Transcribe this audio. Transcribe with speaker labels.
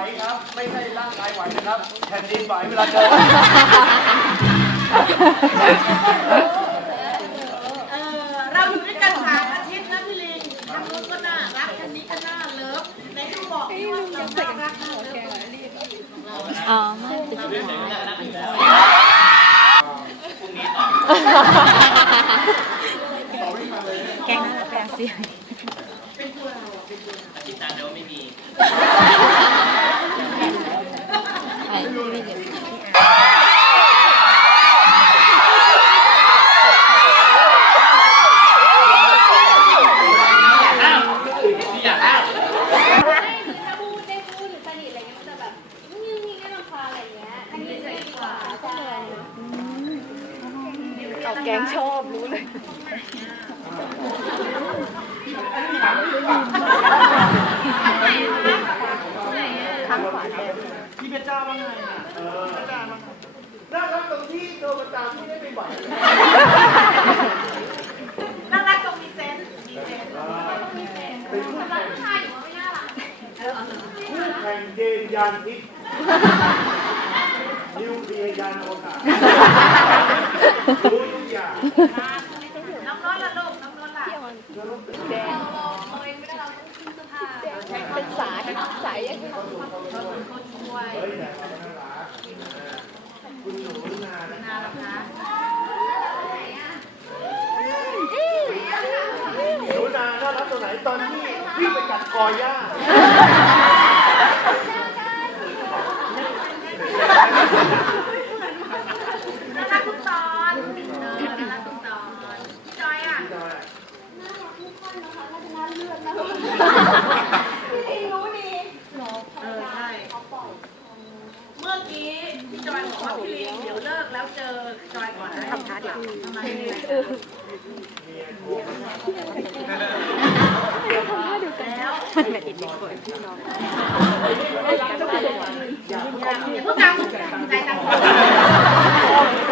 Speaker 1: แผ่นดินไหวเวลาเจอ
Speaker 2: เออเราอยู่ด้วยกันสามอาทิตย์นะพี่ลิงทางนู้นก็น่ารักทางนี้ก็น่าเลิฟไหนดูบอกที่ว่าเราน่ารักน่าเลิฟ
Speaker 3: อ๋อไม่เป็นสีแกงน่าแปลงเสียง
Speaker 4: อาทิตย์หน้าเดี๋ยวไม่มี
Speaker 3: ไอ้ที่ไม่เด็ด
Speaker 4: อ้าวพี่อยากอ้าว
Speaker 5: ถ้าพูดได้พูดหรือสนิทอะไรเงี้ยมันจะแบบนิ่งๆน่ารำคาญอะไรเงี้ยอันนี้จะดีกว่าใช่
Speaker 3: เอาแกงชอบรู้เลย
Speaker 1: พี่เพชรจ้าว่าไงอะเออเพชรจ้าว่าไงน่ารักตรงที่โดนประจานที่ได้ไปบ่อย
Speaker 2: น่ารักตรงมีเซนส์มีเซนส์
Speaker 5: สำหรับผู้ชายหนูว่าไม่น่ารัก
Speaker 1: คู่แข่งเกมยานทิพย์นิวเคลียร์ยานอวกาศ
Speaker 2: น้องโน้นละลูกน้องนนละ
Speaker 3: เป็นสายสายยัง
Speaker 2: เขาช่วย
Speaker 1: นารักคุณหนูนานะ
Speaker 2: นาละคะ
Speaker 1: หนูนาน่ารักตรงไหนตอนที่วิ่งไปกัดคอย่า
Speaker 2: น่ารักทุกตอนเออน่ารักทุกตอนพี่จอยอะ
Speaker 1: พี่จอย
Speaker 2: เออใช่เมื่อกี้พี่จอยบอกว่าพี่ลิงเดี๋ยวเลิกแล้วเจอจอยก่อนนะทำท่าเดี๋ยวทำไมแล้ว
Speaker 3: มันแบบติดมีคนพี่น้อง
Speaker 2: อย่าเพิ่งดัง